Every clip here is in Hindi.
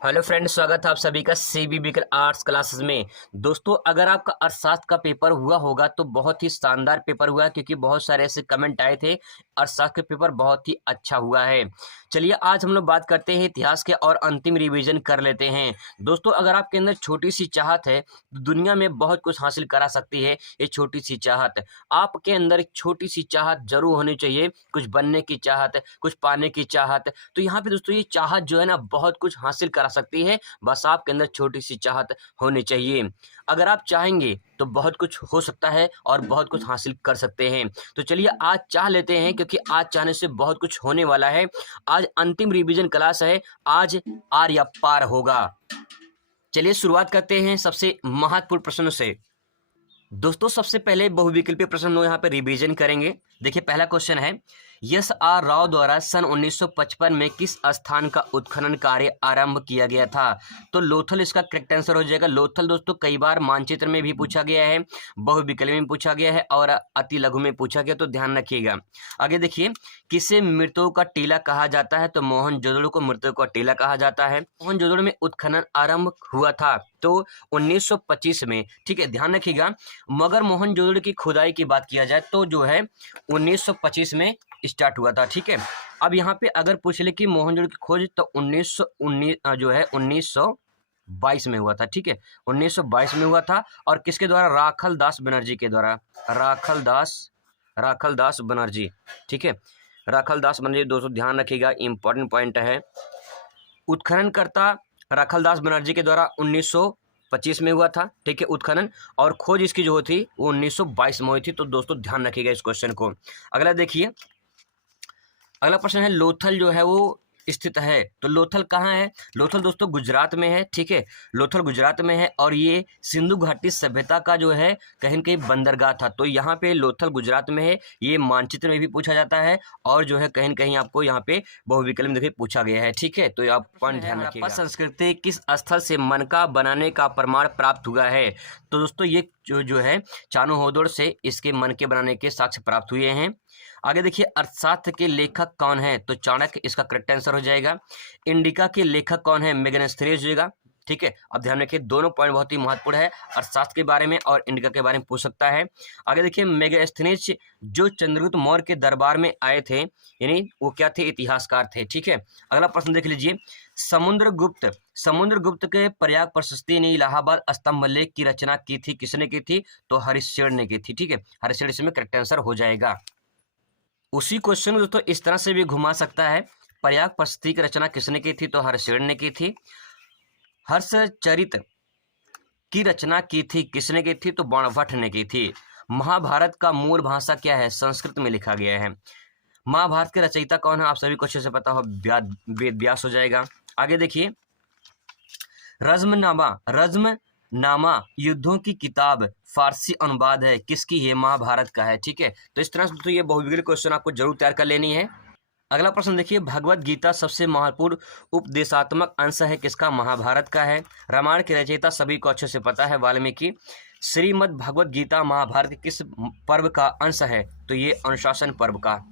हेलो फ्रेंड्स, स्वागत है आप सभी का सीबीबी आर्ट्स क्लासेस में। दोस्तों, अगर आपका अर्थशास्त्र का पेपर हुआ होगा तो बहुत ही शानदार पेपर हुआ है, क्योंकि बहुत सारे ऐसे कमेंट आए थे अर्थशास्त्र का पेपर बहुत ही अच्छा हुआ है। चलिए आज हम लोग बात करते हैं इतिहास के और अंतिम रिवीजन कर लेते हैं। दोस्तों, अगर आपके अंदर छोटी सी चाहत है तो दुनिया में बहुत कुछ हासिल करा सकती है ये छोटी सी चाहत। आपके अंदर एक छोटी सी चाहत जरूर होनी चाहिए, कुछ बनने की चाहत, कुछ पाने की चाहत। तो यहाँ पे दोस्तों ये चाहत जो है ना बहुत कुछ हासिल करा सकती है, बस आपके अंदर छोटी सी चाहत होनी चाहिए। अगर आप चाहेंगे तो बहुत कुछ हो सकता है और बहुत कुछ हासिल कर सकते हैं। तो चलिए आज चाह लेते हैं, क्योंकि आज चाहने से बहुत कुछ होने वाला है। आज अंतिम रिवीजन क्लास है, आज आर या पार होगा। चलिए शुरुआत करते हैं सबसे महत्वपूर्ण प्रश्न से। दोस्तों, सबसे पहले बहुविकल्पीय प्रश्न हम लोग यहाँ पे रिवीजन करेंगे। देखिए पहला क्वेश्चन है, यस आर राव द्वारा सन 1955 में किस स्थान का उत्खनन कार्य आरंभ किया गया था? तो लोथल इसका करेक्ट आंसर हो जाएगा। लोथल दोस्तों कई बार मानचित्र में भी पूछा गया है, बहुविकल्प में पूछा गया है और अति लघु में पूछा गया, तो ध्यान रखिएगा। आगे देखिए, किसे मृतकों का टीला कहा जाता है? तो मोहनजोदड़ो को मृतकों का टीला कहा जाता है। मोहनजोदड़ो में उत्खनन आरंभ हुआ था तो 1925 में, ठीक है, ध्यान रखिएगा। मगर मोहनजोदड़ो की खुदाई की बात किया जाए तो जो है 1925 में स्टार्ट हुआ था, ठीक है। अब यहाँ पे अगर पूछ ले कि मोहनजोदड़ो की खोज, तो 1919 जो है 1922 में हुआ था, ठीक है, 1922 में हुआ था। और किसके द्वारा? राखल दास बनर्जी के द्वारा। राखल दास बनर्जी, ठीक है, राखल दास बनर्जी। दोस्तों ध्यान रखिएगा, इंपॉर्टेंट पॉइंट है। उत्खननकर्ता राखल दास बनर्जी के द्वारा 1925 में हुआ था, ठीक है, उत्खनन। और खोज इसकी जो थी वो 1922 में हुई थी। तो दोस्तों ध्यान रखिएगा इस क्वेश्चन को। अगला देखिए, अगला प्रश्न है, लोथल जो है वो स्थित है? तो लोथल कहाँ है? लोथल दोस्तों गुजरात में है, ठीक है, लोथल गुजरात में है। और ये सिंधु घाटी सभ्यता का जो है कहीं न कहीं बंदरगाह था। तो यहाँ पे लोथल गुजरात में है, ये मानचित्र में भी पूछा जाता है और जो है कहीं न कहीं आपको यहाँ पे बहुविकल्प में देखिए पूछा गया है, ठीक है। तो ये आप पॉइंट ध्यान रखिएगा। संस्कृति किस स्थल से मनका बनाने का प्रमाण प्राप्त हुआ है? तो दोस्तों ये जो है चानो होदोड़ से इसके मनके बनाने के साक्ष्य प्राप्त हुए हैं। आगे देखिए, अर्थशास्त्र के लेखक कौन है? तो चाणक्य इसका करेक्ट आंसर हो जाएगा। इंडिका के लेखक कौन है? मेगनेस्थनीज हो जाएगा, ठीक है। अब ध्यान रखिए, दोनों पॉइंट बहुत ही महत्वपूर्ण है, अर्थशास्त्र के बारे में और इंडिका के बारे में पूछ सकता है। आगे देखिए, मेगनेस्थनीज जो चंद्रगुप्त मौर्य के दरबार में आए थे, यानी वो क्या थे? इतिहासकार थे, ठीक है। अगला प्रश्न देख लीजिए, समुद्रगुप्त के प्रयाग प्रशस्ति ने इलाहाबाद स्तंभ लेख की रचना की थी, किसने की थी? तो हरिश्चंद्र ने की थी, ठीक है, हरिश्चंद्र इसमें करेक्ट आंसर हो जाएगा। उसी क्वेश्चन को दोस्तों इस तरह से भी घुमा सकता है, प्रयाग प्रशस्ति की रचना किसने की थी? तो हर्षवर्धन ने की थी। हर्षचरित की रचना की थी, किसने की थी? तो बाणभट्ट ने की थी। महाभारत का मूल भाषा क्या है? संस्कृत में लिखा गया है। महाभारत के रचयिता कौन है? आप सभी को अच्छे से पता हो, वेद व्यास हो जाएगा। आगे देखिए, रज्मनामा युद्धों की किताब फारसी अनुवाद है, किसकी है? महाभारत का है, ठीक है। तो इस तरह से तो ये बहुविकल्पीय क्वेश्चन आपको जरूर तैयार कर लेनी है। अगला प्रश्न देखिए, भगवत गीता सबसे महत्वपूर्ण उपदेशात्मक अंश है, किसका? महाभारत का है। रामायण के रचयिता सभी को अच्छे से पता है, वाल्मीकि। श्रीमद् भगवत गीता महाभारत के किस पर्व का अंश है? तो ये अनुशासन पर्व का।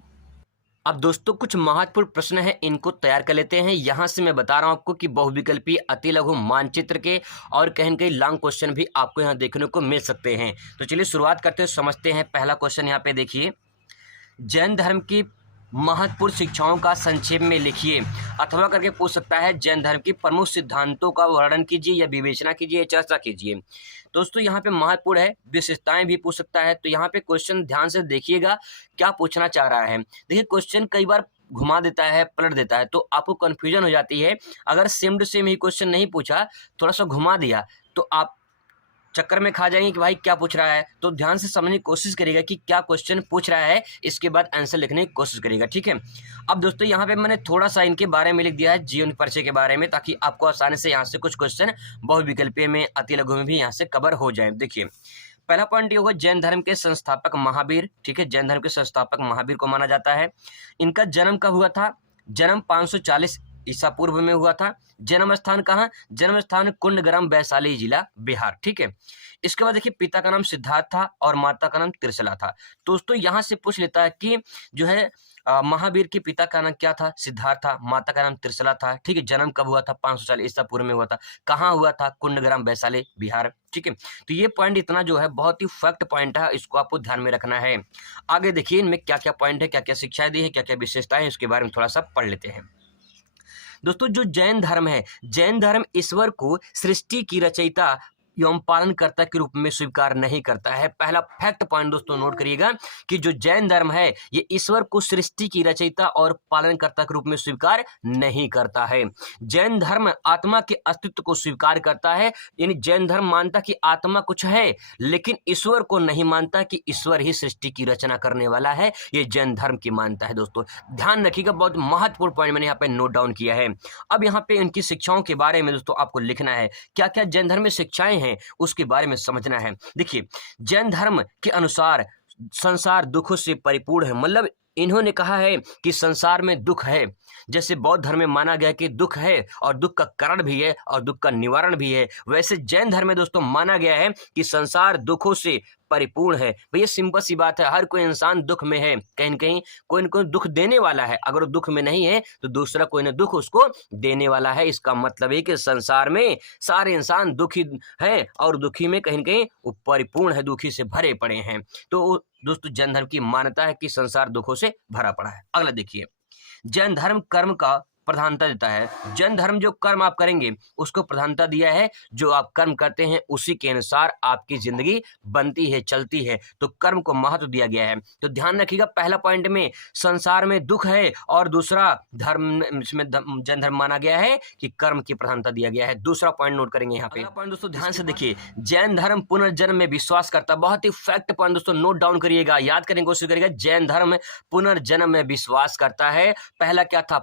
अब दोस्तों कुछ महत्वपूर्ण प्रश्न है, इनको तैयार कर लेते हैं। यहाँ से मैं बता रहा हूँ आपको कि बहुविकल्पीय, अति लघु, मानचित्र के और कहीं न कहीं लॉन्ग क्वेश्चन भी आपको यहाँ देखने को मिल सकते हैं। तो चलिए शुरुआत करते हैं, समझते हैं। पहला क्वेश्चन यहाँ पे देखिए, जैन धर्म की महत्वपूर्ण शिक्षाओं का संक्षेप में लिखिए, अथवा करके पूछ सकता है जैन धर्म की प्रमुख सिद्धांतों का वर्णन कीजिए या विवेचना कीजिए या चर्चा कीजिए। दोस्तों यहाँ पे महत्वपूर्ण है, विशेषताएं भी पूछ सकता है। तो यहाँ पे क्वेश्चन ध्यान से देखिएगा क्या पूछना चाह रहा है। देखिए क्वेश्चन कई बार घुमा देता है, पलट देता है, तो आपको कंफ्यूजन हो जाती है। अगर सेम टू सेम ही क्वेश्चन नहीं पूछा, थोड़ा सा घुमा दिया, तो आप चक्कर में खा जाएंगे कि भाई क्या पूछ रहा है। तो ध्यान से समझने की कोशिश करिएगा कि क्या क्वेश्चन पूछ रहा है, इसके बाद आंसर लिखने की कोशिश करिएगा, ठीक है। अब दोस्तों यहाँ पे मैंने थोड़ा सा इनके बारे में लिख दिया है, जीवन परिचय के बारे में, ताकि आपको आसानी से यहाँ से कुछ क्वेश्चन बहुविकल्पीय में, अति लघु में भी यहाँ से कवर हो जाए। देखिए पहला पॉइंट ये होगा, जैन धर्म के संस्थापक महावीर, ठीक है, जैन धर्म के संस्थापक महावीर को माना जाता है। इनका जन्म कब हुआ था? जन्म 540 ईसा पूर्व में हुआ था। जन्म स्थान कहाँ? जन्म स्थान कुंडग्राम, वैशाली जिला, बिहार। ठीक है। इसके बाद देखिए पिता का नाम सिद्धार्थ था और माता का नाम त्रिशला था। दोस्तों यहाँ से पूछ लेता है कि जो है महावीर के पिता का नाम क्या था? सिद्धार्थ था। माता का नाम त्रिशला था। ठीक है। जन्म कब हुआ था? 500 साल ईसा पूर्व में हुआ था। कहाँ हुआ था? कुंडग्राम, वैशाली, बिहार। ठीक है। तो ये पॉइंट इतना जो है बहुत ही फैक्ट पॉइंट है, इसको आपको ध्यान में रखना है। आगे देखिए इनमें क्या क्या पॉइंट है, क्या क्या शिक्षाएं दी है, क्या क्या विशेषताएं हैं, इसके बारे में थोड़ा सा पढ़ लेते हैं। दोस्तों जो जैन धर्म है, जैन धर्म ईश्वर को सृष्टि की रचयिता एवं पालनकर्ता के रूप में स्वीकार नहीं करता है। पहला फैक्ट पॉइंट दोस्तों नोट करिएगा कि जो जैन धर्म है ये ईश्वर को सृष्टि की रचयिता और पालनकर्ता के रूप में स्वीकार नहीं करता है। जैन धर्म आत्मा के अस्तित्व को स्वीकार करता है, यानी जैन धर्म मानता कि आत्मा कुछ है, लेकिन ईश्वर को नहीं मानता कि ईश्वर ही सृष्टि की रचना करने वाला है। ये जैन धर्म की मानता है। दोस्तों ध्यान रखिएगा, बहुत महत्वपूर्ण पॉइंट मैंने यहाँ पे नोट डाउन किया है। अब यहाँ पे इनकी शिक्षाओं के बारे में दोस्तों आपको लिखना है, क्या क्या जैन धर्म में शिक्षाएं हैं उसके बारे में समझना है। देखिए जैन धर्म के अनुसार संसार दुखों से परिपूर्ण है, मतलब इन्होंने कहा है कि संसार में दुख है। जैसे बौद्ध धर्म में माना गया कि दुख है और दुख का कारण भी है और दुख का निवारण भी है, वैसे जैन धर्म में दोस्तों माना गया है कि संसार दुखों से परिपूर्ण है। भैया सिंपल सी बात है, हर कोई इंसान दुख में है, कहीं न कहीं कोई न कोई दुख देने वाला है। अगर वो दुख में नहीं है तो दूसरा कोई न दुख उसको देने वाला है। इसका मतलब है कि संसार में सारे इंसान दुखी हैं और दुखी में कहीं न कहीं वो परिपूर्ण है, दुखी से भरे पड़े हैं। तो दोस्तों जैन धर्म की मान्यता है कि संसार दुखों से भरा पड़ा है। अगला देखिए, जैन धर्म कर्म का प्रधानता देता है। जैन धर्म जो कर्म आप करेंगे उसको प्रधानता दिया है। जो आप कर्म करते हैं उसी के अनुसार आपकी जिंदगी बनती है, चलती है, तो कर्म को महत्व दिया गया है। तो ध्यान रखिएगा, पहला पॉइंट में संसार में दुख है और दूसरा धर्म इसमें जैन धर्म माना गया है कि कर्म की प्रधानता दिया गया है। दूसरा पॉइंट नोट करेंगे यहाँ पे। अगला पॉइंट दोस्तों ध्यान से देखिए, जैन धर्म पुनर्जन्म में विश्वास करता है। बहुत ही फैक्ट पॉइंट दोस्तों नोट डाउन करिएगा, याद करने की कोशिश करिएगा। जैन धर्म पुनर्जन्म में विश्वास करता है। पहला क्या था?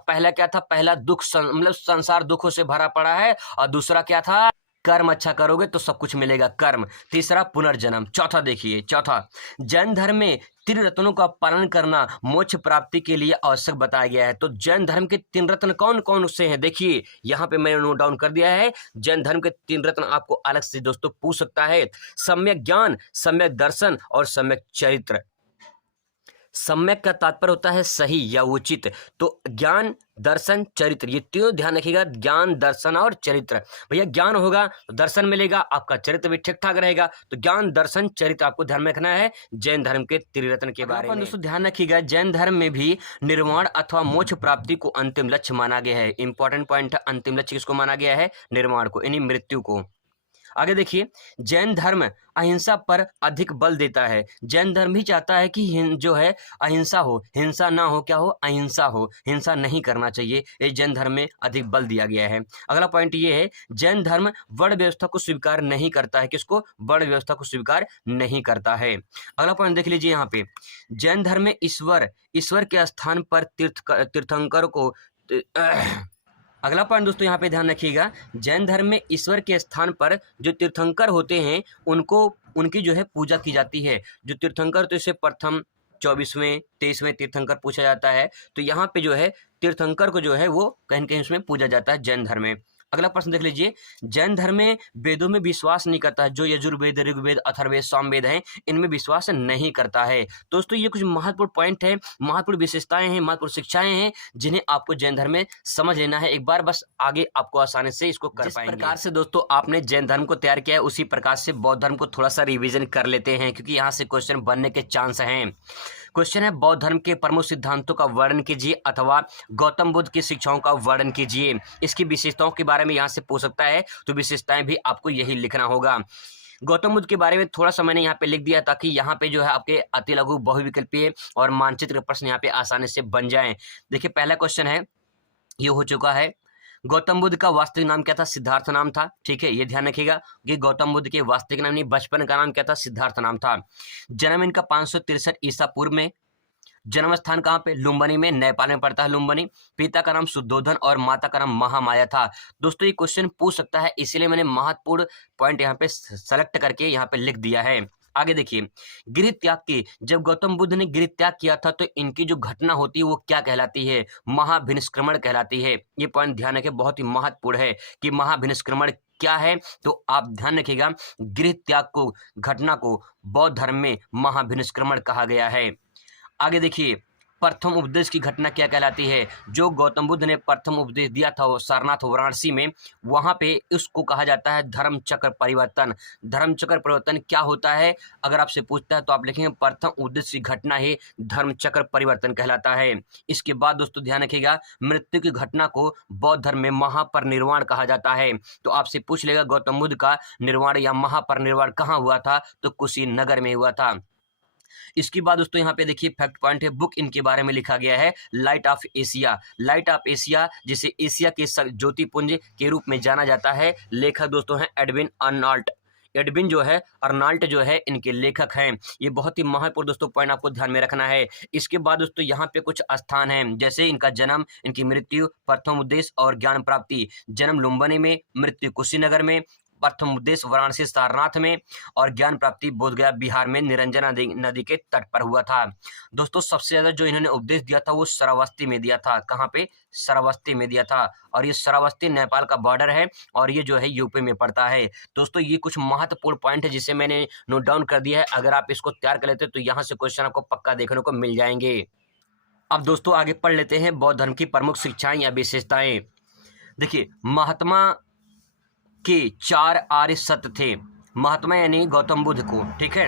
पहला दुख मतलब संसार दुखों से भरा पड़ा है, और दूसरा क्या था? कर्म अच्छा करोगे तो सब कुछ मिलेगा, कर्म। तीसरा पुनर्जन्म। चौथा देखिए, चौथा जैन धर्म में त्रिरत्नों का पालन करना मोक्ष प्राप्ति के लिए आवश्यक बताया गया है। तो जैन धर्म के 3 रत्न कौन कौन से हैं? देखिए यहाँ पे मैंने नोट डाउन कर दिया है। जैन धर्म के 3 रत्न आपको अलग से दोस्तों पूछ सकता है। सम्यक ज्ञान, सम्यक दर्शन और सम्यक चरित्र। सम्यक का तात्पर्य होता है सही या उचित। तो ज्ञान, दर्शन, चरित्र, ये तीनों ध्यान रखिएगा। ज्ञान, दर्शन और चरित्र। भैया ज्ञान होगा तो दर्शन मिलेगा, आपका चरित्र भी ठीक ठाक रहेगा। तो ज्ञान, दर्शन, चरित्र आपको ध्यान में रखना है जैन धर्म के त्रिरत्न के बारे में। दोस्तों ध्यान रखिएगा, जैन धर्म में भी निर्वाण अथवा मोक्ष प्राप्ति को अंतिम लक्ष्य माना गया है। इंपॉर्टेंट पॉइंट है, अंतिम लक्ष्य किसको माना गया है? निर्वाण को, यानी मृत्यु को। आगे देखिए, जैन धर्म अहिंसा पर अधिक बल देता है। जैन धर्म भी चाहता है कि जो है अहिंसा हो, हिंसा ना हो, क्या हो? अहिंसा हो, हिंसा नहीं करना चाहिए। ये जैन धर्म में अधिक बल दिया गया है। अगला पॉइंट ये है, जैन धर्म वर्ण व्यवस्था को स्वीकार नहीं करता है। किसको? वर्ण व्यवस्था को स्वीकार नहीं करता है। अगला पॉइंट देख लीजिए यहाँ पे, जैन धर्म में ईश्वर के स्थान पर तीर्थंकर को अगला पॉइंट दोस्तों यहाँ पे ध्यान रखिएगा, जैन धर्म में ईश्वर के स्थान पर जो तीर्थंकर होते हैं उनकी जो है पूजा की जाती है। जो तीर्थंकर, तो इसे प्रथम 24वें 23वें तीर्थंकर पूछा जाता है। तो यहाँ पे जो है तीर्थंकर को जो है वो कहीं न कहीं उसमें पूजा जाता है जैन धर्म में। अगला प्रश्न देख लीजिए, जैन धर्म में वेदों में विश्वास नहीं करता है। जो यजुर्वेद, ऋग्वेद, अथर्ववेद, सामवेद हैं, इनमें विश्वास नहीं करता है। दोस्तों ये कुछ महत्वपूर्ण पॉइंट है, महत्वपूर्ण विशेषताएं हैं, महत्वपूर्ण शिक्षाएं हैं, जिन्हें आपको जैन धर्म में समझ लेना है। एक बार बस आगे आपको आसानी से इसको कर पाएंगे। जिस प्रकार से दोस्तों आपने जैन धर्म को तैयार किया है, उसी प्रकार से बौद्ध धर्म को थोड़ा सा रिविजन कर लेते हैं, क्योंकि यहाँ से क्वेश्चन बनने के चांस हैं। क्वेश्चन है, बौद्ध धर्म के प्रमुख सिद्धांतों का वर्णन कीजिए अथवा गौतम बुद्ध की शिक्षाओं का वर्णन कीजिए। इसकी विशेषताओं के बारे में यहाँ से पूछ सकता है, तो विशेषताएं भी आपको यही लिखना होगा। गौतम बुद्ध के बारे में थोड़ा सा मैंने यहाँ पे लिख दिया ताकि यहाँ पे जो है आपके अति लघु बहुविकल्पीय और मानचित्र के प्रश्न यहाँ पे आसानी से बन जाएं। देखिए पहला क्वेश्चन है, ये हो चुका है। गौतम बुद्ध का वास्तविक नाम क्या था? सिद्धार्थ नाम था। ठीक है, ये ध्यान रखिएगा कि गौतम बुद्ध के वास्तविक नाम नहीं, बचपन का नाम क्या था? सिद्धार्थ नाम था। जन्म इनका 563 ईसा पूर्व में। जन्म स्थान कहाँ पे? लुम्बिनी में, नेपाल में पड़ता है लुम्बिनी। पिता का नाम शुद्धोधन और माता का नाम महामाया था। दोस्तों ये क्वेश्चन पूछ सकता है, इसीलिए मैंने महत्वपूर्ण पॉइंट यहाँ पे सेलेक्ट करके यहाँ पे लिख दिया है। आगे देखिए, गृह त्याग के जब गौतम बुद्ध ने गृह त्याग किया था तो इनकी जो घटना होती है वो क्या कहलाती है? महाभिनिष्क्रमण कहलाती है। ये पॉइंट ध्यान रखें, बहुत ही महत्वपूर्ण है कि महाभिनिष्क्रमण क्या है। तो आप ध्यान रखिएगा, गृह त्याग को, घटना को बौद्ध धर्म में महाभिनिष्क्रमण कहा गया है। आगे देखिए, प्रथम उपदेश की घटना क्या कहलाती है? जो गौतम बुद्ध ने प्रथम उपदेश दिया था वो सारनाथ वाराणसी में, वहां पे उसको कहा जाता है धर्म चक्र परिवर्तन। धर्म चक्र परिवर्तन क्या होता है? अगर आपसे पूछता है तो आप लिखेंगे प्रथम उपदेश की घटना ही धर्म चक्र परिवर्तन कहलाता है। इसके बाद दोस्तों ध्यान रखिएगा, मृत्यु की घटना को बौद्ध धर्म में महापरिनिर्वाण कहा जाता है। तो आपसे पूछ लेगा गौतम बुद्ध का निर्वाण या महापरिनिर्वाण कहाँ हुआ था? तो कुशीनगर में हुआ था। इसके बाद दोस्तों यहाँ पे देखिए फैक्ट पॉइंट है, बुक इनके बारे में लिखा गया है light of Asia. Light of Asia जिसे एशिया के ज्योतिपुंज के रूप में जाना जाता है, लेखक दोस्तों हैं एडविन अर्नाल्ट। एडविन जो है, अर्नाल्ट जो है, इनके लेखक हैं। ये बहुत ही महत्वपूर्ण दोस्तों पॉइंट आपको ध्यान में रखना है। इसके बाद दोस्तों यहाँ पे कुछ स्थान हैं, जैसे इनका जन्म, इनकी मृत्यु, प्रथम उद्देश्य और ज्ञान प्राप्ति। जन्म लुम्बिनी में, मृत्यु कुशीनगर में, प्रथम उद्देश्य वाराणसी सारनाथ में और ज्ञान प्राप्ति बोधगया बिहार में निरंजना नदी के तट पर हुआ था। दोस्तों सबसे ज्यादा जो इन्होंने उपदेश दिया था वो श्रावस्ती में दिया था। कहाँ पे? श्रावस्ती में दिया था। और ये श्रावस्ती नेपाल का बॉर्डर है और ये जो है यूपी में पड़ता है। दोस्तों ये कुछ महत्वपूर्ण पॉइंट है जिसे मैंने नोट डाउन कर दिया है। अगर आप इसको तैयार कर लेते तो यहाँ से क्वेश्चन आपको पक्का देखने को मिल जाएंगे। अब दोस्तों आगे पढ़ लेते हैं बौद्ध धर्म की प्रमुख शिक्षाएं या विशेषताएं। देखिए, महात्मा के 4 आर्य सत्य थे। महात्मा यानी गौतम बुद्ध को, ठीक है।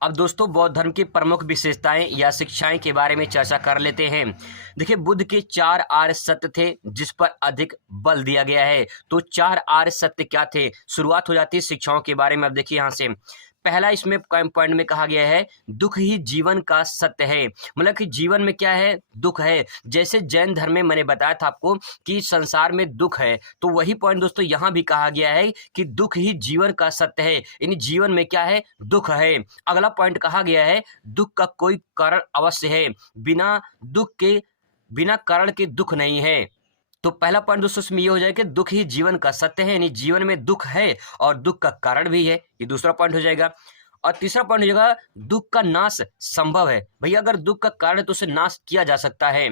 अब दोस्तों बौद्ध धर्म की प्रमुख विशेषताएं या शिक्षाएं के बारे में चर्चा कर लेते हैं। देखिए, बुद्ध के 4 आर्य सत्य थे जिस पर अधिक बल दिया गया है। तो 4 आर्य सत्य क्या थे? शुरुआत हो जाती है शिक्षाओं के बारे में। अब देखिए यहाँ से पहला इसमें पॉइंट में कहा गया है दुख ही जीवन का सत्य है। मतलब कि जीवन में क्या है? दुख है। जैसे जैन धर्म में मैंने बताया था आपको कि संसार में दुख है, तो वही पॉइंट दोस्तों यहाँ भी कहा गया है कि दुख ही जीवन का सत्य है, यानी जीवन में क्या है? दुख है। अगला पॉइंट कहा गया है दुख का कोई कारण अवश्य है, बिना कारण के दुख नहीं है। तो पहला पॉइंट दोस्तों इसमें ये हो जाएगा कि दुख ही जीवन का सत्य है, यानी जीवन में दुख है और दुख का कारण भी है। ये दूसरा पॉइंट हो जाएगा। और तीसरा पॉइंट हो जाएगा दुख का नाश संभव है। भैया अगर दुख का कारण है तो उसे नाश किया जा सकता है।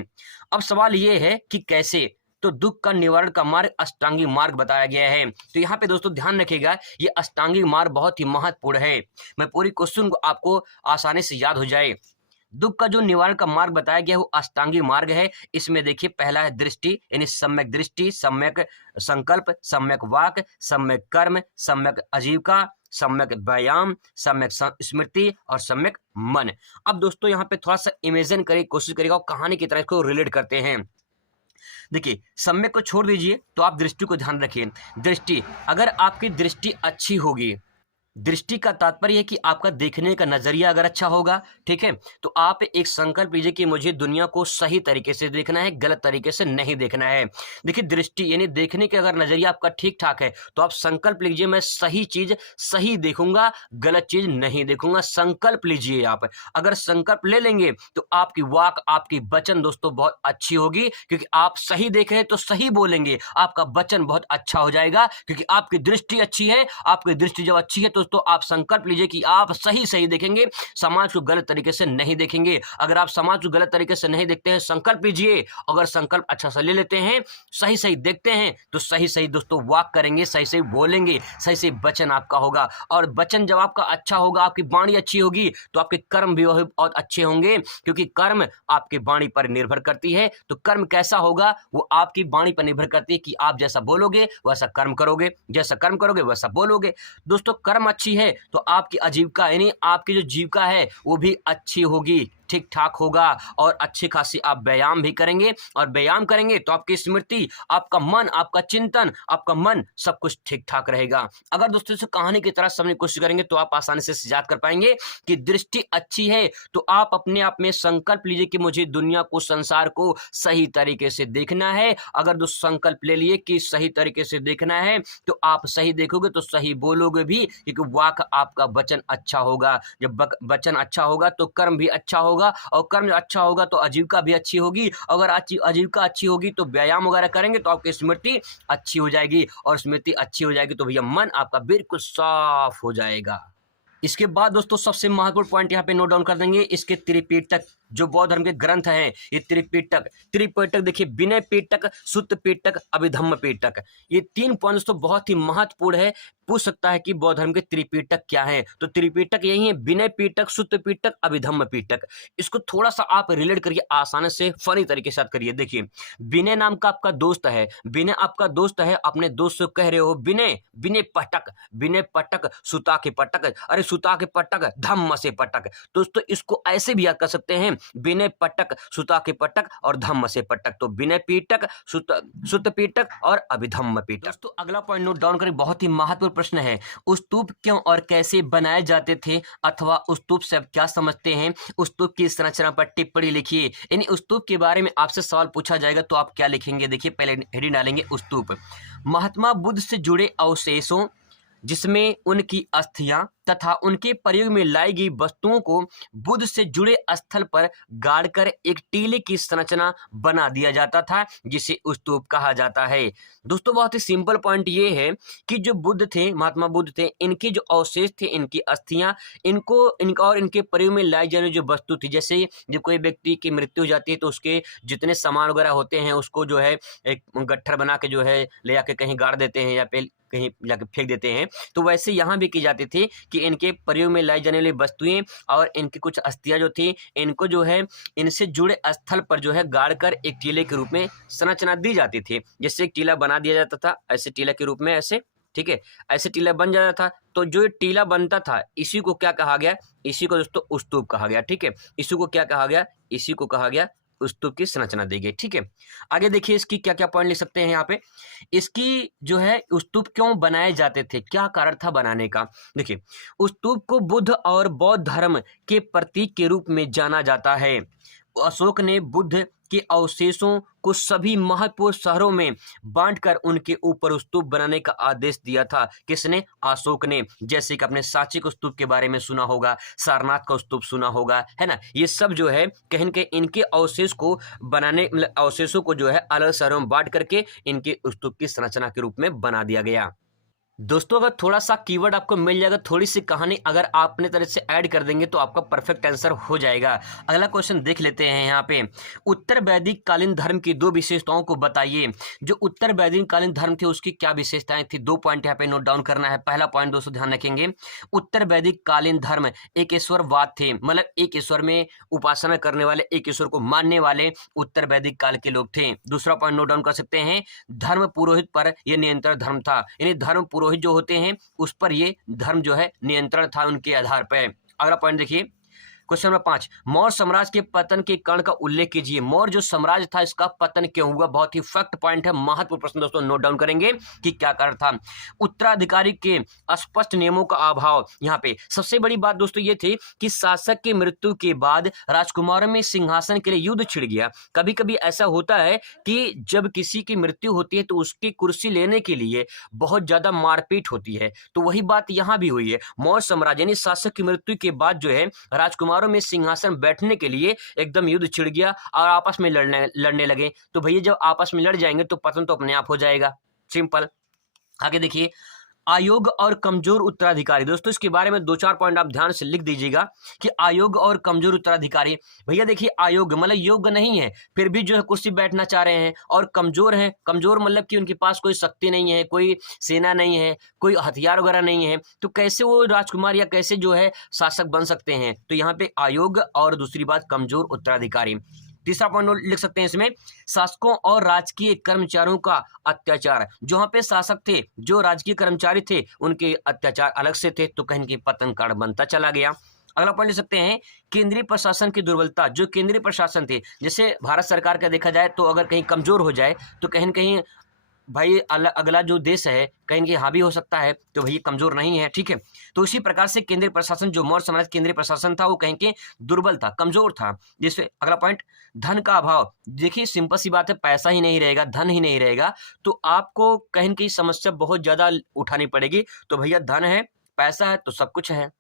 अब सवाल ये है कि कैसे? तो दुख का निवारण का मार्ग अष्टांगिक मार्ग बताया गया है। तो यहाँ पे दोस्तों ध्यान रखिएगा, ये अष्टांगिक मार्ग बहुत ही महत्वपूर्ण है। मैं पूरी क्वेश्चन को आपको आसानी से याद हो जाए। दुख का जो निवारण का मार्ग बताया गया है वो अष्टांगिक मार्ग है। इसमें देखिए पहला है दृष्टि, यानी सम्यक दृष्टि, सम्यक संकल्प, सम्यक वाक, सम्यक कर्म, सम्यक आजीविका, सम्यक व्यायाम, सम्यक स्मृति और सम्यक मन। अब दोस्तों यहाँ पे थोड़ा सा इमेजिन करिए, कोशिश करिएगा और कहानी की तरह इसको रिलेट करते हैं। देखिए, सम्यक को छोड़ दीजिए तो आप दृष्टि को ध्यान रखिए। दृष्टि, अगर आपकी दृष्टि अच्छी होगी, दृष्टि का तात्पर्य है कि आपका देखने का नजरिया अगर अच्छा होगा, ठीक है, तो आप एक संकल्प लीजिए कि मुझे दुनिया को सही तरीके से देखना है, गलत तरीके से नहीं देखना है। देखिए, दृष्टि यानी देखने का अगर नजरिया आपका ठीक ठाक है तो आप संकल्प लीजिए मैं सही चीज सही देखूंगा, गलत चीज नहीं देखूंगा। संकल्प लीजिए आप। अगर संकल्प ले लेंगे तो आपकी वाक, आपकी वचन दोस्तों बहुत अच्छी होगी, क्योंकि आप सही देख रहे हैं तो सही बोलेंगे। आपका वचन बहुत अच्छा हो जाएगा क्योंकि आपकी दृष्टि अच्छी है। आपकी दृष्टि जब अच्छी है तो आप संकल्प लीजिए कि आप सही देखेंगे, समाज को गलत तरीके से नहीं देखेंगे। अगर आप समाज को गलत तरीके से नहीं देखते हैं, संकल्प लीजिए। अगर संकल्प अच्छा सा ले लेते हैं, सही देखते हैं, तो सही दोस्तों वाक करेंगे, सही बोलेंगे, सही वचन आपका होगा। और वचन जब आपका अच्छा होगा, आपकी वाणी अच्छी होगी, तो आपके कर्म भी बहुत अच्छे होंगे, क्योंकि कर्म आपकी वाणी पर निर्भर करती है। तो कर्म कैसा होगा वो आपकी वाणी पर निर्भर करती है कि आप जैसा बोलोगे वैसा कर्म करोगे, जैसा कर्म करोगे वैसा बोलोगे। दोस्तों कर्म अच्छी है तो आपकी आजीविका यानी आपकी जो जीविका है वो भी अच्छी होगी, ठीक ठाक होगा। और अच्छी खासी आप व्यायाम भी करेंगे, और व्यायाम करेंगे तो आपकी स्मृति, आपका मन, आपका चिंतन, आपका मन सब कुछ ठीक ठाक रहेगा। अगर दोस्तों से कहानी की तरह समझने की कोशिश करेंगे तो आप आसानी से याद कर पाएंगे कि दृष्टि अच्छी है तो आप अपने आप में संकल्प लीजिए कि मुझे दुनिया को, संसार को सही तरीके से देखना है। अगर दोस्त संकल्प ले लिए कि सही तरीके से देखना है तो आप सही देखोगे तो सही बोलोगे भी, क्योंकि वाक आपका वचन अच्छा होगा। जब वचन अच्छा होगा तो कर्म भी अच्छा होगा, और कर्म अच्छा होगा तो आजीविका भी अच्छी होगी। अगर आजीविका अच्छी होगी तो व्यायाम वगैरह करेंगे तो आपकी स्मृति अच्छी हो जाएगी, और स्मृति अच्छी हो जाएगी तो भैया मन आपका बिल्कुल साफ हो जाएगा। इसके बाद दोस्तों सबसे महत्वपूर्ण पॉइंट यहाँ पे नोट डाउन कर देंगे, इसके त्रिपिटक जो बौद्ध धर्म के ग्रंथ हैं, ये त्रिपिटक देखिए, विनय पिटक, सुत्त पिटक, अभिधम्म पिटक, ये 3 पॉइंट दोस्तों बहुत ही महत्वपूर्ण है। पूछ सकता है कि बौद्ध धर्म के त्रिपिटक क्या है, तो त्रिपिटक यही है, विनय पिटक, सुत्त पिटक, अभिधम्म पिटक। इसको थोड़ा सा आप रिलेट करिए, आसानी से फनी तरीके से करिए। देखिए, विनय नाम का आपका दोस्त है, विनय आपका दोस्त है, अपने दोस्त से कह रहे हो विनय, विनय पटक, सुता के पटक, अरे सुता के पटक, धम्म से पटक। दोस्तों इसको ऐसे भी याद कर सकते हैं, विनय पटक, सुता के पटक और धम्म से पटक। तो विनय पीटक, सुत पीटक और अभिधम्म पीटक। दोस्तों अगला पॉइंट नोट डाउन करें, बहुत ही महत्वपूर्ण प्रश्न है, स्तूप क्यों और कैसे बनाए जाते थे, अथवा स्तूप से आप क्या समझते हैं, स्तूप की संरचना पर टिप्पणी लिखिए। यानी स्तूप के बारे में आपसे सवाल पूछा जाएगा तो आप क्या लिखेंगे। देखिए पहले हेडिंग डालेंगे स्तूप, महात्मा बुद्ध से जुड़े अवशेषों जिसमें उनकी अस्थियां तथा उनके प्रयोग में लाई गई वस्तुओं को बुद्ध से जुड़े स्थल पर गाड़कर एक टीले की संरचना बना दिया जाता था, जिसे स्तूप कहा जाता है। दोस्तों बहुत ही सिंपल पॉइंट ये है कि जो बुद्ध थे, महात्मा बुद्ध थे, इनके जो अवशेष थे, इनकी अस्थियां, इनका और इनके प्रयोग में लाई जाने जो वस्तु थी, जैसे जब कोई व्यक्ति की मृत्यु हो जाती है तो उसके जितने सामान वगैरह होते हैं उसको जो है एक गट्ठर बना के जो है ले जाके कहीं गाड़ देते हैं या पे कहीं जाके फेंक देते हैं। तो वैसे यहाँ भी की जाती थी कि इनके प्रयोग में लाई जाने वाली वस्तुएं और इनकी कुछ अस्थियां जो थी, इनको जो है इनसे जुड़े स्थल पर जो है गाड़कर एक टीले के रूप में संरचना दी जाती थी। जैसे एक टीला बना दिया जाता था ऐसे टीला के रूप में, ऐसे, ठीक है, ऐसे टीला बन जाता था। तो जो टीला बनता था इसी को क्या कहा गया, इसी को दोस्तों स्तूप कहा गया। ठीक है, इसी को क्या कहा गया, इसी को कहा गया स्तूप की संरचना दी गई। ठीक है, आगे देखिए इसकी क्या क्या पॉइंट लिख सकते हैं यहाँ पे। इसकी जो है स्तूप क्यों बनाए जाते थे, क्या कारण था बनाने का। देखिए, स्तूप को बुद्ध और बौद्ध धर्म के प्रतीक के रूप में जाना जाता है। अशोक ने बुद्ध के अवशेषों को सभी महत्वपूर्ण शहरों में बांटकर उनके ऊपर स्तूप बनाने का आदेश दिया था। किसने, अशोक ने। जैसे कि आपने सांची के स्तूप के बारे में सुना होगा, सारनाथ का स्तूप सुना होगा, है ना। ये सब जो है कहीं न कहीं इनके अवशेष को बनाने, अवशेषों को जो है अलग शहरों में बांट करके इनके स्तूप की संरचना के रूप में बना दिया गया। दोस्तों अगर थोड़ा सा कीवर्ड आपको मिल जाएगा, थोड़ी सी कहानी अगर आप अपने तरह से ऐड कर देंगे तो आपका परफेक्ट आंसर हो जाएगा। अगला क्वेश्चन देख लेते हैं यहाँ पे, उत्तर वैदिक कालीन धर्म की 2 विशेषताओं को बताइए। जो उत्तर वैदिक कालीन धर्म थे उसकी क्या विशेषताएं थी, 2 पॉइंट यहाँ पे नोट डाउन करना है। पहला पॉइंट दोस्तों ध्यान रखेंगे, उत्तर वैदिक कालीन धर्म एक ईश्वरवाद थे, मतलब एक ईश्वर में उपासना करने वाले, एक ईश्वर को मानने वाले उत्तर वैदिक काल के लोग थे। दूसरा पॉइंट नोट डाउन कर सकते हैं, धर्म पुरोहित पर यह नियंत्रण धर्म था, यानी धर्म पुरोहित जो होते हैं उस पर ये धर्म जो है नियंत्रण था उनके आधार पर। अगला पॉइंट देखिए, क्वेश्चन नंबर 5, मौर्य साम्राज्य के पतन के कारण का उल्लेख कीजिए। मौर्य जो साम्राज्य था इसका पतन क्यों हुआ, बहुत ही फैक्ट पॉइंट है, महत्वपूर्ण प्रश्न दोस्तों, नोट डाउन करेंगे कि क्या कारण था। उत्तराधिकारी के स्पष्ट नियमों का अभाव। यहाँ पे सबसे बड़ी बात दोस्तों ये थी कि शासक की मृत्यु के बाद राजकुमारों में सिंहासन के लिए युद्ध छिड़ गया। कभी कभी ऐसा होता है कि जब किसी की मृत्यु होती है तो उसकी कुर्सी लेने के लिए बहुत ज्यादा मारपीट होती है, तो वही बात यहाँ भी हुई है। मौर्य साम्राज्य यानी शासक की मृत्यु के बाद जो है राजकुमार में सिंहासन बैठने के लिए एकदम युद्ध छिड़ गया और आपस में लड़ने लगे। तो भैया जब आपस में लड़ जाएंगे तो पतन तो अपने आप हो जाएगा, सिंपल। आगे देखिए, आयोग और कमजोर उत्तराधिकारी। दोस्तों इसके बारे में 2-4 पॉइंट आप ध्यान से लिख दीजिएगा कि आयोग और कमजोर उत्तराधिकारी। भैया देखिए, आयोग मतलब योग्य नहीं है फिर भी जो है कुर्सी बैठना चाह रहे हैं, और कमजोर हैं, कमजोर मतलब कि उनके पास कोई शक्ति नहीं है, कोई सेना नहीं है, कोई हथियार वगैरह नहीं है, तो कैसे वो राजकुमार या कैसे जो है शासक बन सकते हैं। तो यहाँ पे आयोग और दूसरी बात कमजोर उत्तराधिकारी। तीसरा पॉइंट लिख सकते हैं इसमें, शासकों और राजकीय कर्मचारियों का अत्याचार। जो यहाँ पे शासक थे, जो राजकीय कर्मचारी थे, उनके अत्याचार अलग से थे, तो कहीं की पतन कारण बनता चला गया। अगला पॉइंट लिख सकते हैं, केंद्रीय प्रशासन की दुर्बलता। जो केंद्रीय प्रशासन थे, जैसे भारत सरकार का देखा जाए तो अगर कहीं कमजोर हो जाए तो कहीं न कहीं भाई अगला जो देश है कहीं कि हावी हो सकता है, तो भाई कमजोर नहीं है, ठीक है। तो इसी प्रकार से केंद्रीय प्रशासन, जो मौर्य साम्राज्य केंद्रीय प्रशासन था, वो कहीं के दुर्बल था, कमजोर था। जिससे अगला पॉइंट, धन का अभाव। देखिए सिंपल सी बात है, पैसा ही नहीं रहेगा, धन ही नहीं रहेगा, तो आपको कहीं की समस्या बहुत ज्यादा उठानी पड़ेगी। तो भैया धन है, पैसा है तो सब कुछ है।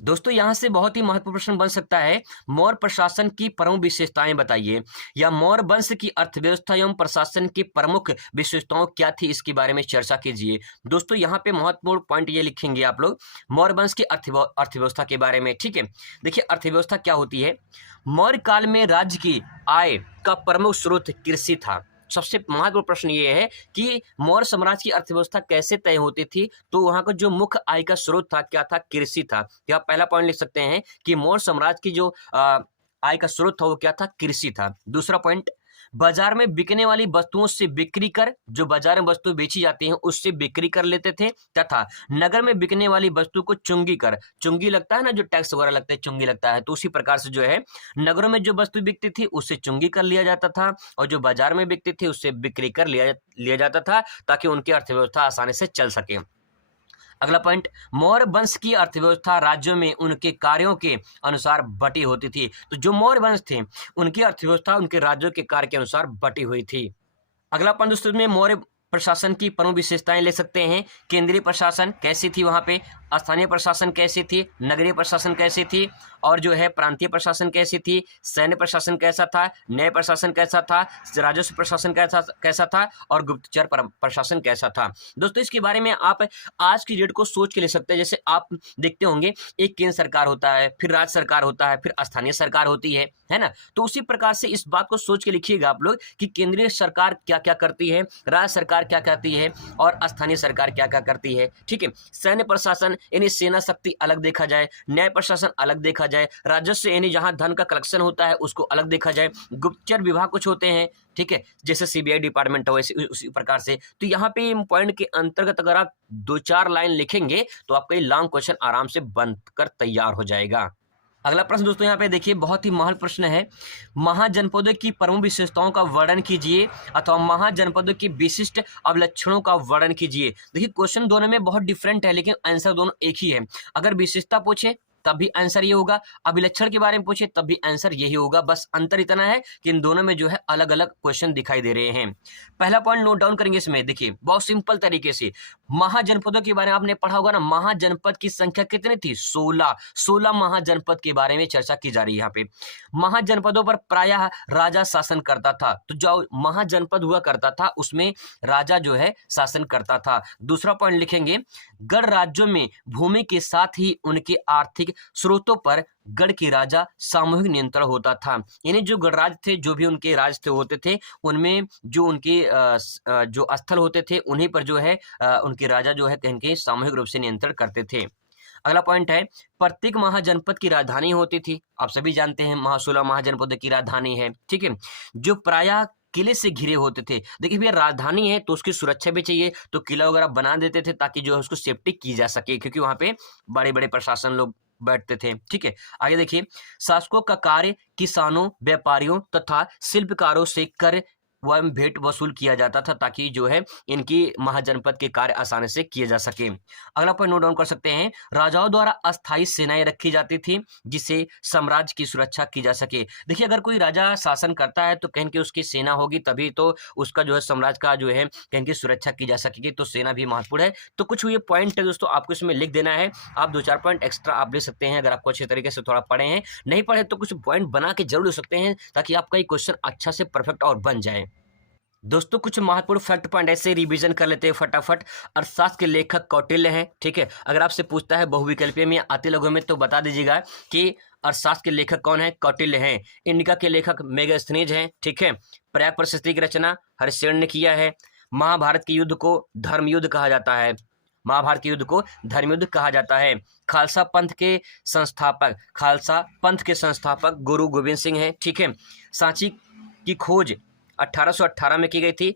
दोस्तों यहाँ से बहुत ही महत्वपूर्ण प्रश्न बन सकता है, मौर्य प्रशासन की प्रमुख विशेषताएं बताइए, या मौर्य वंश की अर्थव्यवस्था एवं प्रशासन की प्रमुख विशेषताओं क्या थी, इसके बारे में चर्चा कीजिए। दोस्तों यहाँ पे महत्वपूर्ण पॉइंट ये लिखेंगे आप लोग, मौर्य वंश की अर्थव्यवस्था के बारे में। ठीक है, देखिए अर्थव्यवस्था क्या होती है। मौर्य काल में राज्य की आय का प्रमुख स्रोत कृषि था। सबसे महत्वपूर्ण प्रश्न ये है कि मौर्य साम्राज्य की अर्थव्यवस्था कैसे तय होती थी, तो वहां का जो मुख्य आय का स्रोत था क्या था, कृषि था। तो आप पहला पॉइंट लिख सकते हैं कि मौर्य साम्राज्य की जो आय का स्रोत था वो क्या था, कृषि था। दूसरा पॉइंट, बाजार में बिकने वाली वस्तुओं से बिक्री कर, जो बाजार में वस्तु बेची जाती हैं उससे बिक्री कर लेते थे, तथा नगर में बिकने वाली वस्तु को चुंगी कर, चुंगी लगता है ना जो टैक्स वगैरह लगता है, चुंगी लगता है, तो उसी प्रकार से जो है नगरों में जो वस्तु बिकती थी उससे चुंगी कर लिया जाता था, और जो बाजार में बिकती थी उससे बिक्री कर लिया जाता था, ताकि उनकी अर्थव्यवस्था आसानी से चल सके। अगला पॉइंट, मौर्य वंश की अर्थव्यवस्था राज्यों में उनके कार्यों के अनुसार बटी होती थी। तो जो मौर्य वंश थे उनकी अर्थव्यवस्था उनके राज्यों के कार्य के अनुसार बटी हुई थी। अगला पॉइंट दोस्तों में मौर्य प्रशासन की प्रमुख विशेषताएं ले सकते हैं। केंद्रीय प्रशासन कैसी थी वहां पे, स्थानीय प्रशासन कैसी थी, नगरीय प्रशासन कैसी थी, और जो है प्रांतीय प्रशासन कैसी थी, सैन्य प्रशासन कैसा था, न्याय प्रशासन कैसा था, राजस्व प्रशासन कैसा था, और गुप्तचर प्रशासन कैसा था। दोस्तों इसके बारे में आप आज की डेट को सोच के ले सकते हैं। जैसे आप देखते होंगे एक केंद्र सरकार होता है, फिर राज्य सरकार होता है, फिर स्थानीय सरकार होती है ना। तो उसी प्रकार से इस बात को सोच के लिखिएगा आप लोग कि केंद्रीय सरकार क्या क्या करती है, राज्य सरकार क्या करती है, और स्थानीय सरकार क्या क्या करती है। ठीक है, सैन्य प्रशासन यानी सेना शक्ति अलग देखा जाए, न्याय प्रशासन अलग देखा जाए, राजस्व यानी जहां धन का कलेक्शन होता है उसको अलग देखा जाए, गुप्तचर विभाग कुछ होते हैं, ठीक है, जैसे सीबीआई डिपार्टमेंट हो वैसे उसी प्रकार से। तो यहाँ पे पॉइंट के अंतर्गत अगर आप 2-4 लाइन लिखेंगे तो आपका ये लॉन्ग क्वेश्चन आराम से बनकर तैयार हो जाएगा। अगला प्रश्न दोस्तों यहाँ पे देखिए, बहुत ही महत्वपूर्ण प्रश्न है, महाजनपदों की प्रमुख विशेषताओं का वर्णन कीजिए, अथवा महाजनपदों की विशिष्ट अवलक्षणों का वर्णन कीजिए। देखिए क्वेश्चन दोनों में बहुत डिफरेंट है, लेकिन आंसर दोनों एक ही है। अगर विशेषता पूछे तब भी आंसर ये होगा, अभिलक्षण के बारे में पूछे तब भी आंसर यही होगा। बस अंतर इतना है कि इन दोनों में जो है अलग अलग क्वेश्चन दिखाई दे रहे हैं। पहला पॉइंट नोट डाउन करेंगे इसमें, देखिए बहुत सिंपल तरीके से, महाजनपदों के बारे में आपने पढ़ा होगा ना, महाजनपद की संख्या कितनी थी, 16 महाजनपद के बारे में चर्चा की जा रही है यहाँ पे। महाजनपदों पर प्रायः राजा शासन करता था, तो जो महाजनपद हुआ करता था उसमें राजा जो है शासन करता था। दूसरा पॉइंट लिखेंगे, गढ़ राज्यों में भूमि के साथ ही उनके आर्थिक स्रोतों पर गढ़ की राजा सामूहिक नियंत्रण होता था। यानी जो गणराज थे, जो भी उनके राज थे होते थे, उनमें जो उनके जो स्थल होते थे उन्हीं पर जो है उनके राजा जो है कहीं कहीं सामूहिक रूप से नियंत्रण करते थे। अगला पॉइंट है, प्रत्येक महाजनपद की राजधानी होती थी। आप सभी जानते हैं 16 महाजनपद की राजधानी है, ठीक है, जो प्रायः किले से घिरे होते थे। देखिए भैया राजधानी है तो उसकी सुरक्षा भी चाहिए, तो किला वगैरह बना देते थे ताकि जो है उसको सेफ्टी की जा सके, क्योंकि वहां पे बड़े बड़े प्रशासन लोग बैठते थे। ठीक है, आगे देखिए, शासकों का कार्य किसानों, व्यापारियों तथा शिल्पकारों से कर व भेंट वसूल किया जाता था, ताकि जो है इनकी महाजनपद के कार्य आसानी से किए जा सके। अगला पॉइंट नोट डाउन कर सकते हैं, राजाओं द्वारा अस्थायी सेनाएं रखी जाती थी जिससे साम्राज्य की सुरक्षा की जा सके। देखिए अगर कोई राजा शासन करता है तो कहीं की उसकी सेना होगी, तभी तो उसका जो है साम्राज्य का जो है कहीं की सुरक्षा की जा सकेगी, तो सेना भी महत्वपूर्ण है। तो कुछ ये पॉइंट है दोस्तों आपको इसमें लिख देना है। आप 2-4 पॉइंट एक्स्ट्रा आप ले सकते हैं अगर आपको अच्छे तरीके से थोड़ा पढ़े हैं, नहीं पढ़े तो कुछ पॉइंट बना के जरूर ले सकते हैं, ताकि आपका ये क्वेश्चन अच्छा से परफेक्ट और बन जाए। दोस्तों कुछ महत्वपूर्ण फैक्ट पॉइंट ऐसे रिवीजन कर लेते हैं फटाफट। अर्थशास्त्र के लेखक कौटिल्य हैं, ठीक है, अगर आपसे पूछता है बहुविकल्पीय में आते लोगों में तो बता दीजिएगा कि अर्थशास्त्र के लेखक कौन है, कौटिल्य हैं। इंडिका के लेखक मेगास्थनीज हैं, ठीक है। प्रयाग प्रशस्ति की रचना हरिश्चंद्र ने किया है। महाभारत के युद्ध को धर्मयुद्ध कहा जाता है, महाभारत के युद्ध को धर्मयुद्ध कहा जाता है। खालसा पंथ के संस्थापक गुरु गोविंद सिंह हैं, ठीक है। सांची की खोज 1818 में की गई थी,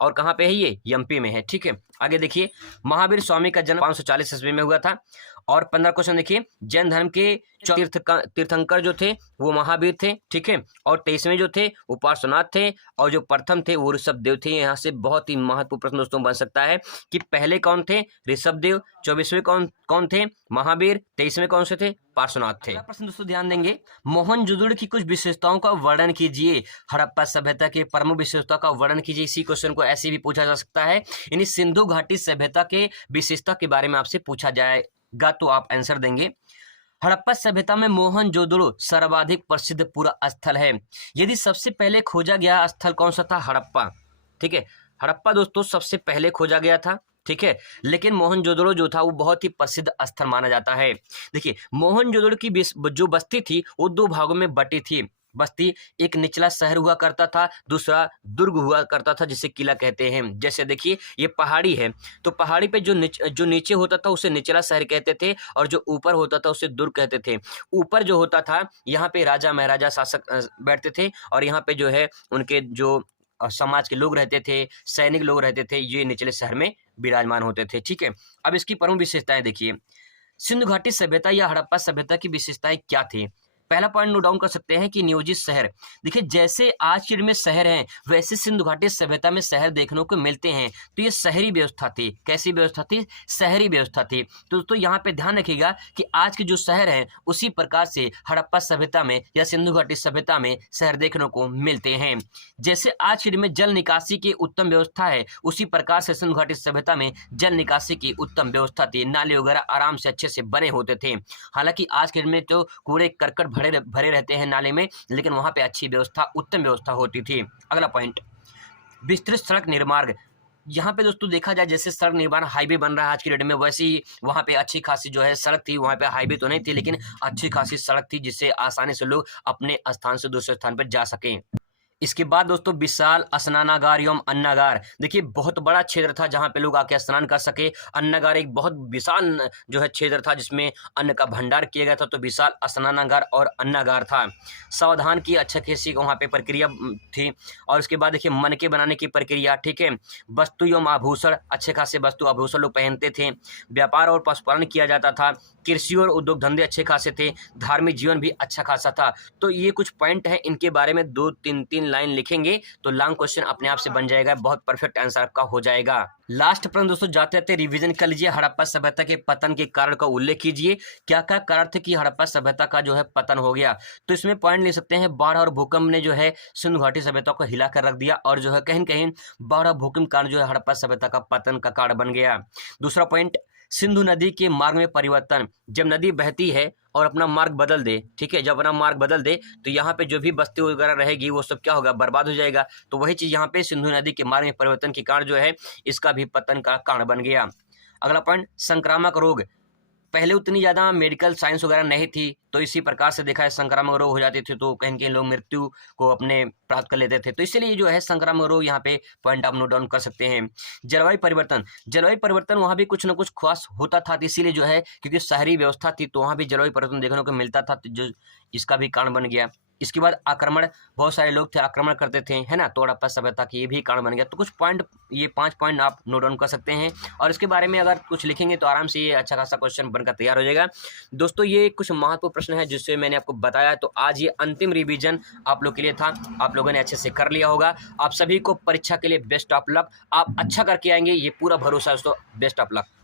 और कहाँ पे है ये, एमपी में है, ठीक है। आगे देखिए, महावीर स्वामी का जन्म 540 ईस्वी में हुआ था। और 15 क्वेश्चन देखिए, जैन धर्म के तीर्थंकर जो थे वो महावीर थे, ठीक है, और 23वें जो थे वो पार्श्वनाथ थे, और जो प्रथम थे वो ऋषभदेव थे। यहाँ से बहुत ही महत्वपूर्ण प्रश्न दोस्तों बन सकता है कि पहले कौन थे, ऋषभदेव, 24वें कौन थे, महावीर, 23वें कौन से थे, पार्श्वनाथ थे। प्रश्न दोस्तों ध्यान देंगे, मोहनजोदड़ो की कुछ विशेषताओं का वर्णन कीजिए। हड़प्पा सभ्यता के प्रमुख विशेषता का वर्णन कीजिए। इसी क्वेश्चन को ऐसे भी पूछा जा सकता है, यानी सिंधु घाटी सभ्यता के विशेषता के बारे में आपसे पूछा जाएगा तो आप आंसर देंगे। हड़प्पा सभ्यता में मोहनजोदड़ो सर्वाधिक प्रसिद्ध पूरा स्थल है। यदि सबसे पहले खोजा गया स्थल कौन सा था? हड़प्पा। ठीक है, हड़प्पा दोस्तों सबसे पहले खोजा गया था। ठीक है, लेकिन मोहनजोदड़ो जो था वो बहुत ही प्रसिद्ध स्थल माना जाता है। देखिए, मोहनजोदड़ो की जो बस्ती थी वो दो भागों में बटी थी। बस्ती, एक निचला शहर हुआ करता था, दूसरा दुर्ग हुआ करता था जिसे किला कहते हैं। जैसे देखिए ये पहाड़ी है, तो पहाड़ी पे जो नीचे होता था उसे निचला शहर कहते थे, और जो ऊपर होता था उसे दुर्ग कहते थे। ऊपर जो होता था यहाँ पे राजा महाराजा शासक बैठते थे, और यहाँ पे जो है उनके जो समाज के लोग रहते थे, सैनिक लोग रहते थे, ये निचले शहर में विराजमान होते थे। ठीक है, अब इसकी प्रमुख विशेषताएं देखिए। सिंधु घाटी सभ्यता या हड़प्पा सभ्यता की विशेषताएं क्या थी? पहला पॉइंट नोट डाउन कर सकते हैं कि नियोजित शहर। देखिए, जैसे आज के में शहर हैं वैसे सिंधु घाटी सभ्यता में शहर देखने को मिलते हैं। तो ये शहरी व्यवस्था थी। कैसी व्यवस्था थी? शहरी व्यवस्था थी। तो दोस्तों यहाँ पे ध्यान रखिएगा कि आज के जो शहर हैं उसी प्रकार से हड़प्पा सभ्यता में या सिंधु घाटी सभ्यता में शहर देखने को मिलते हैं। जैसे आज के में जल निकासी की उत्तम व्यवस्था है, उसी प्रकार से सिंधु घाटी सभ्यता में जल निकासी की उत्तम व्यवस्था थी। नाले वगैरह आराम से अच्छे से बने होते थे। हालांकि आज के में तो कूड़े करकट भरे रहते हैं नाले में, लेकिन वहां पे अच्छी व्यवस्था, उत्तम व्यवस्था होती थी। अगला पॉइंट, विस्तृत सड़क निर्माण। यहाँ पे दोस्तों देखा जाए जैसे सड़क निर्माण, हाईवे बन रहा है आज की डेट में, वैसे ही वहाँ पे अच्छी खासी जो है सड़क थी। वहाँ पे हाईवे तो नहीं थी, लेकिन अच्छी खासी सड़क थी जिससे आसानी से लोग अपने स्थान से दूसरे स्थान पर जा सकें। इसके बाद दोस्तों विशाल स्नानागार एवं अन्नागार। देखिए, बहुत बड़ा क्षेत्र था जहाँ पे लोग आके स्नान कर सके। अन्नागार एक बहुत विशाल जो है क्षेत्र था जिसमें अन्न का भंडार किया गया था, तो विशाल स्नानागार और अन्नागार था। सावधान की अच्छा खासी वहाँ पे प्रक्रिया थी। और उसके बाद देखिए मनके बनाने की प्रक्रिया। ठीक है, वस्तु एवं आभूषण, अच्छे खासे वस्तु आभूषण लोग पहनते थे। व्यापार और पशुपालन किया जाता था। कृषि और उद्योग धंधे अच्छे खासे थे। धार्मिक जीवन भी अच्छा खासा था। तो ये कुछ पॉइंट है, इनके बारे में 2-3 लाइन लिखेंगे तो लॉन्ग क्वेश्चन अपने आप से बन जाएगा, बहुत परफेक्ट आंसर आपका हो जाएगा। लास्ट प्रश्न दोस्तों जाते जाते रिवीजन कर लीजिए। हड़प्पा सभ्यता के पतन के कारण का उल्लेख कीजिए। क्या क्या कारण थे कि हड़प्पा सभ्यता का जो है पतन हो गया? तो इसमें पॉइंट ले सकते हैं, बाढ़ और भूकंप ने जो है सिंधु घाटी सभ्यता को हिला कर रख दिया, और जो है कहीं कहीं बाढ़ और भूकंप कारण जो है हड़प्पा सभ्यता का पतन का कारण बन गया। दूसरा पॉइंट, सिंधु नदी के मार्ग में परिवर्तन। जब नदी बहती है और अपना मार्ग बदल दे, ठीक है, जब अपना मार्ग बदल दे तो यहाँ पे जो भी बस्ती वगैरह रहेगी वो सब क्या होगा? बर्बाद हो जाएगा। तो वही चीज़ यहाँ पे सिंधु नदी के मार्ग में परिवर्तन के कारण जो है इसका भी पतन का कारण बन गया। अगला पॉइंट, संक्रामक रोग। पहले उतनी ज़्यादा मेडिकल साइंस वगैरह नहीं थी, तो इसी प्रकार से देखा है संक्रामक रोग हो जाती थी, तो कहीं कहीं लोग मृत्यु को अपने प्राप्त कर लेते थे। तो इसलिए जो है संक्रामक रोग यहाँ पे पॉइंट आप नोट डाउन कर सकते हैं। जलवायु परिवर्तन। जलवायु परिवर्तन वहाँ भी कुछ ना कुछ खास होता था, इसीलिए जो है क्योंकि शहरी व्यवस्था थी तो वहाँ भी जलवायु परिवर्तन देखने को मिलता था, जो इसका भी कारण बन गया। इसके बाद आक्रमण, बहुत सारे लोग थे आक्रमण करते थे, है ना, तो हड़प्पा सभ्यता की ये भी कारण बन गया। तो कुछ पॉइंट, ये 5 पॉइंट आप नोट डाउन कर सकते हैं, और इसके बारे में अगर कुछ लिखेंगे तो आराम से ये अच्छा खासा क्वेश्चन बनकर तैयार हो जाएगा। दोस्तों ये कुछ महत्वपूर्ण प्रश्न है जिससे मैंने आपको बताया, तो आज ये अंतिम रिवीजन आप लोग के लिए था। आप लोगों ने अच्छे से कर लिया होगा। आप सभी को परीक्षा के लिए बेस्ट ऑफ लक। आप अच्छा करके आएंगे, ये पूरा भरोसा है दोस्तों। Best of luck.